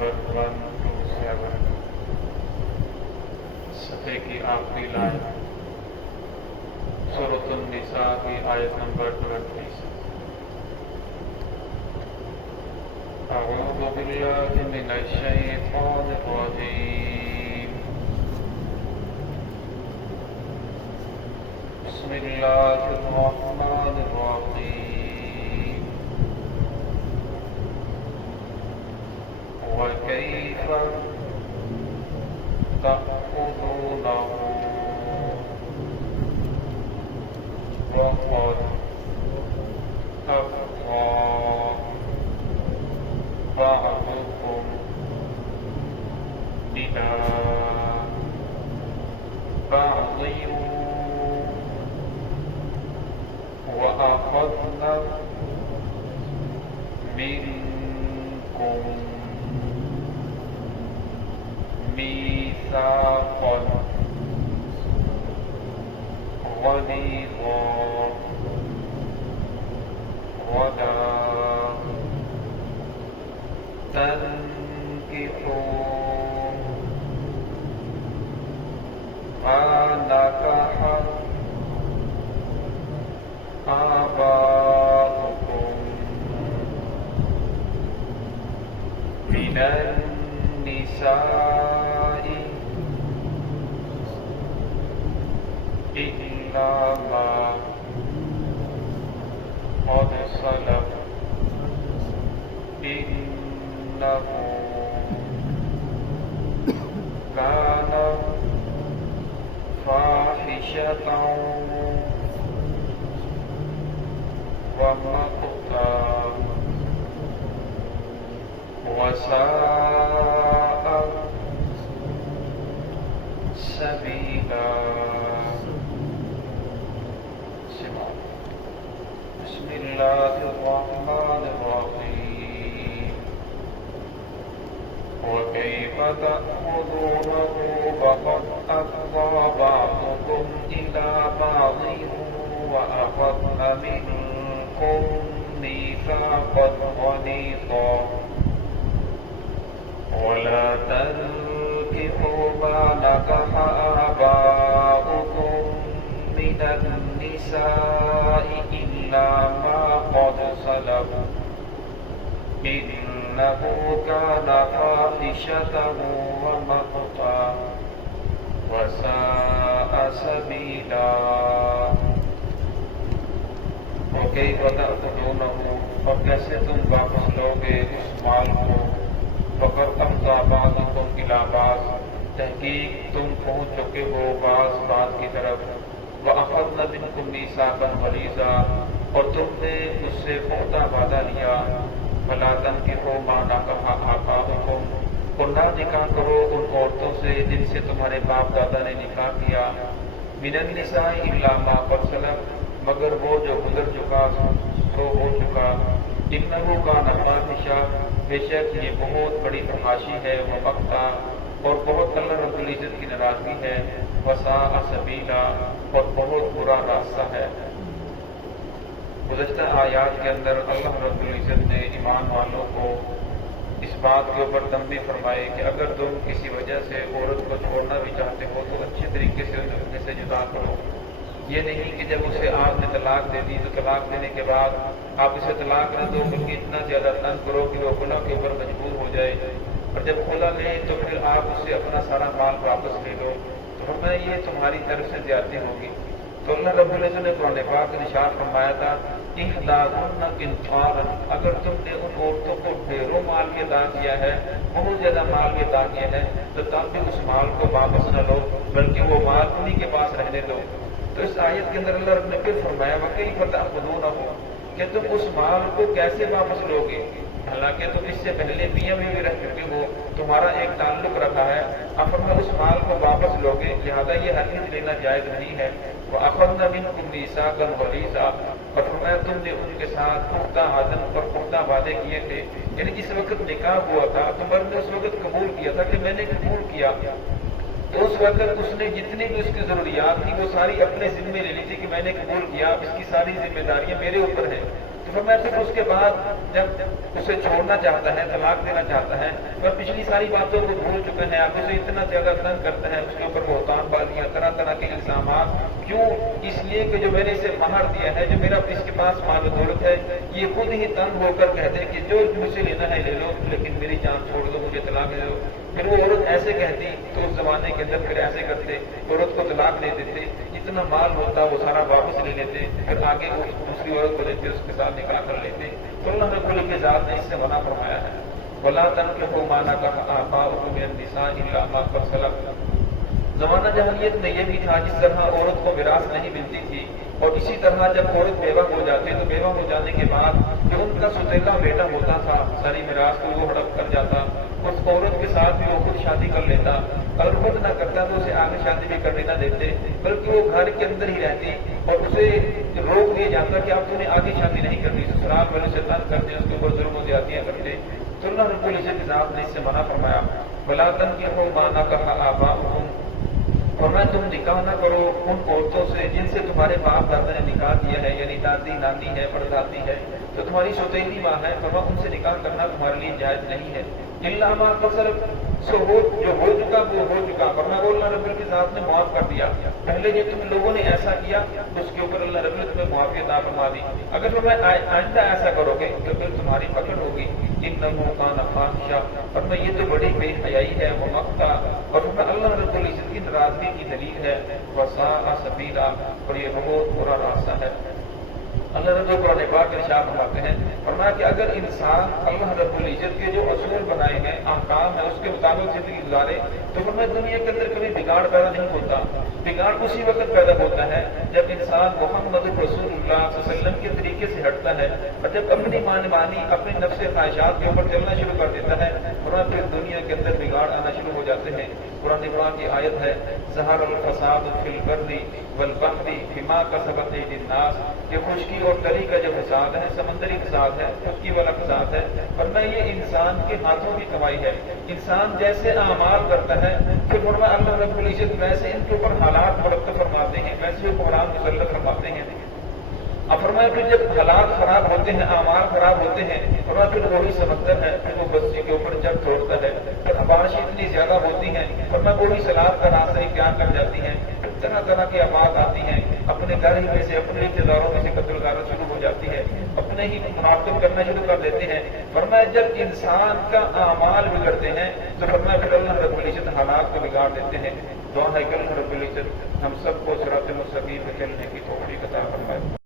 Number 127 صفحے کی آخری لائن سورۃ النساء کی آیت نمبر 20۔ اعوذ باللہ من الشیطان الرجیم بسم اللہ الرحمن الرحیم وَكَيْفَ تَأْخُذُونَهُ وَقَدْ أَفْضَىٰ بَعْضُكُمْ إِلَىٰ بَعْضٍ وَأَخَذْنَ مِنكُم مِيثَاقًا غَلِيظًا وَلَا تَنكِحُوا مَا نَكَحَ آباؤكم من النساء إلا ما قد سلف إنه كان فاحشة ومقتا وساء سبيلا۔ بسم اللہ الرحمن الرحیم وَكَيْفَ تَأْخُذُونَهُ وَقَدْ أَفْضَىٰ بَعْضُكُمْ إِلَىٰ بَعْضٍ وَأَخَذْنَ مِنكُم مِّيثَاقًا غَلِيظًا وَلَا تَنكِحُوا مَا نَكَحَ آبَاؤُكُم مِّنَ النِّسَاءِ إِلَّا مَا قَدْ سَلَفَ إِنَّهُ كَانَ فَاحِشَةً وَمَقْتًا وَسَاءَ سَبِيلًا۔ وَكَيْفَ تَأْخُذُونَهُ اور کیسے تم واپس لوگے اس مال کو وَقَدْ أَفْضَىٰ بَعْضُكُمْ إِلَىٰ بَعْضٍ تحقیق تم پہنچ چکے ہو بعض کی طرف وَأَخَذْنَ مِنكُم مِّيثَاقًا غَلِيظًا اور تم نے اس سے پختہ وعدہ لیا فَلَا تَنكِحُوا مَا نَكَحَ آبَاؤُكُمْ اور نہ نکاح کرو ان عورتوں سے جن سے تمہارے باپ دادا نے نکاح کیا مِنَ النِّسَاءِ إِلَّا مَا قَدْ سَلَفَ مگر وہ جو گزر چکا تو ہو چکا إِنَّهُ كَانَ فَاحِشًا بے شک یہ بہت بڑی فحاشی ہے ومقتا اور بہت اللہ رب العزت کی ناراضگی ہے وساء سبیلا اور بہت برا راستہ ہے۔ گزشتہ آیات کے اندر اللہ رب العزت نے ایمان والوں کو اس بات کے اوپر تنبیہ فرمائے کہ اگر تم کسی وجہ سے عورت کو چھوڑنا بھی چاہتے ہو تو اچھے طریقے سے اسے سے جدا کرو۔ یہ نہیں کہ جب اسے آپ نے طلاق دے دی تو طلاق دینے کے بعد آپ اسے طلاق نہ دو بلکہ اتنا زیادہ تنگ کرو کہ وہ خلا کے اوپر مجبور ہو جائے، اور جب خلا لے تو پھر آپ اس سے اپنا سارا مال واپس لے لو تو ہمیں یہ تمہاری طرف سے زیادتی ہوگی۔ تو اللہ رب العزت نے قرآن پاک میں ارشاد فرمایا تھا اِحْدَاهُنَّ قِنْطَارًا اگر تم نے ان عورتوں کو ڈھیروں مال کے عطا کیا ہے بہت زیادہ مال کے عطا کیا ہے تو تب بھی اس مال کو واپس نہ لو بلکہ وہ مال انہی کے پاس رہنے دو۔ تو اس آیت کے اندر اللہ رب نے پھر فرمایا وَكَيْفَ تَأْخُذُونَهُ کہ تم اس مال کو کیسے واپس لوگے حالانکہ تم اس سے پہلے میاں بھی رہ چکے ہو تمہارا ایک تعلق رکھا ہے اب میں اس مال کو واپس لوگے لہٰذا یہ ہرگز لینا جائز نہیں ہے۔ وَأَخَذْنَ مِنكُم مِّيثَاقًا غَلِيظًا اور فرمایا تم نے ان کے ساتھ پختہ عہد اور پختہ وعدے کیے تھے، یعنی جس وقت نکاح ہوا تھا تو مرد نے اس وقت قبول کیا تھا کہ میں نے قبول کیا، تو اس وقت اس نے جتنی بھی اس کی ضروریات تھی وہ ساری اپنے ذمے لے لی تھی کہ میں نے قبول کیا، اس کی ساری ذمہ داریاں میرے اوپر ہیں۔ تو تو فرمایا پھر اس کے بعد جب اسے چھوڑنا چاہتا ہے، طلاق دینا چاہتا ہے، وہ پچھلی ساری باتوں کو بھول چکے ہیں، اب اسے اتنا زیادہ تنگ کرتا ہے، اس کے اوپر بہتان بالیاں، طرح طرح کے الزامات، کیوں؟ اس لیے کہ جو میں نے اسے مہر دیا ہے، جو میرا اس کے پاس مال و دولت ہے، یہ خود ہی تنگ ہو کر کہتے کہ جو مجھ سے لینا ہے لے لو، لیکن میری جان چھوڑ دو، مجھے طلاق دے دو۔ پھر وہ عورت ایسے کہتی تو اس زمانے کے اندر پھر ایسے کرتے، عورت کو طلاق دے دیتے، جتنا مال ہوتا وہ سارا واپس لے لیتے، پھر آگے وہ دوسری عورت کو دیتے، اس کے ساتھ نکاح کر لیتے۔ تو اللہ رب العزت نے اس سے منع فرمایا ہے، وَلَا تَنكِحُوا مَا نَكَحَ آبَاؤُكُم مِّنَ النِّسَاءِ إِلَّا مَا قَدْ سَلَفَ۔ زمانہ جاہلیت میں یہ بھی تھا، جس طرح عورت کو میراث نہیں ملتی تھی، اور اسی طرح جب عورت بیوہ ہو جاتی تو بیوہ ہو جانے کے بعد جو ان کا سوتیلا بیٹا ہوتا تھا ساری میراث کو وہ ہڑپ کر جاتا، اس عورت کے ساتھ بھی وہ خود شادی کر لیتا، اگر خود نہ کرتا تو اسے آگے شادی بھی کرنے نہ دیتے، بلکہ وہ گھر کے اندر ہی رہتی اور اسے روک دیا جاتا کہ اب تو نے آگے شادی نہیں کرنی، سسرال والے سے تنگ کرتے، اس کے اوپر ظلم و زیادتیاں کرتے۔ تو اللہ رب العزت کی ذات نے اس سے منع فرمایا، وَلَا تَنكِحُوا مَا نَكَحَ آبَاؤُكُم، اور میں تم نکاح نہ کرو ان عورتوں سے جن سے تمہارے باپ دادا نے نکاح کیا ہے، یعنی دادی نانی ہے، پردادی ہے، تو تمہاری سوتیلی ماں ہے، فرما ان سے نکاح کرنا تمہارے لیے جائز نہیں ہے، الا ما قد سلف، جو ہو چکا وہ ہو چکا، فرما وہ اللہ رب العزت نے معاف کر دیا، پہلے جب تم لوگوں نے ایسا کیا تو اس کے اوپر اللہ رب العزت نے معافی عطا فرما دی، اگر تم آئندہ ایسا کرو گے تو پھر تمہاری پکڑ ہوگی، انہ کان فاحشہ، فرما یہ تو بڑی بے حیائی ہے، وہ مقتا، اور فرما اللہ رب العزت کی ناراضگی کی دلیل ہے، وساء سبیلا، اور یہ بہت برا راستہ ہے۔ اللہ رب قرآن پاک ارشاد فرماتے ہیں، فرمایا کہ اگر انسان اللہ رب العزت کے جو اصول بنائے ہیں، احکام ہے، اس کے مطابق زندگی گزارے تو فرمایا دنیا کے اندر کبھی بگاڑ پیدا نہیں ہوتا، بگاڑ اسی وقت پیدا ہوتا ہے جب انسان محمد رسول اللہ صلی اللہ علیہ وسلم کے طریقے سے ہٹتا ہے اور جب اپنی مانی اپنی نفس خواہشات کے اوپر چلنا شروع کر دیتا ہے، فرمایا پھر دنیا کے اندر بگاڑ آنا شروع ہو جاتے ہیں۔ قرآن پاک کی آیت ہے، ظہر الفساد فی البر والبحر بما کسبت ایدی الناس، یہ خشکی اور تری کا جو فساد ہے، سمندری فساد ہے، خشکی والا فساد ہے، ورنہ یہ انسان کے ہاتھوں کی کمائی ہے، انسان جیسے اعمال کرتا ہے پھر فرمایا اللہ رب العزت ویسے ان کے اوپر حالات مرتب فرماتے ہیں، ویسے قرآن مسلط فرماتے ہیں۔ اب فرمایا پھر جب حالات خراب ہوتے ہیں، اعمال خراب ہوتے ہیں، فرمایا پھر وہی سمندر ہے، پھر وہ بستی کے اوپر جب چھوڑتا ہے، پھر بارشیں اتنی زیادہ ہوتی ہیں، فرمایا وہی سیلاب کا راستہ اختیار کر جاتی ہیں، طرح طرح کی آفات آتی ہیں، اپنے گھر ہی میں سے اپنے رشتے داروں میں سے قتل غارت شروع ہو جاتی ہے، اپنے ہی معطل کرنا شروع کر دیتے ہیں۔ فرمایا جب انسان کا اعمال بگڑتے ہیں تو فرمایا پھر اللہ رب العزت حالات کو بگاڑ دیتے ہیں۔ دعا ہے کہ اللہ رب العزت ہم سب کو صراط مستقیم پہ چلنے کی توفیق عطا فرمائے۔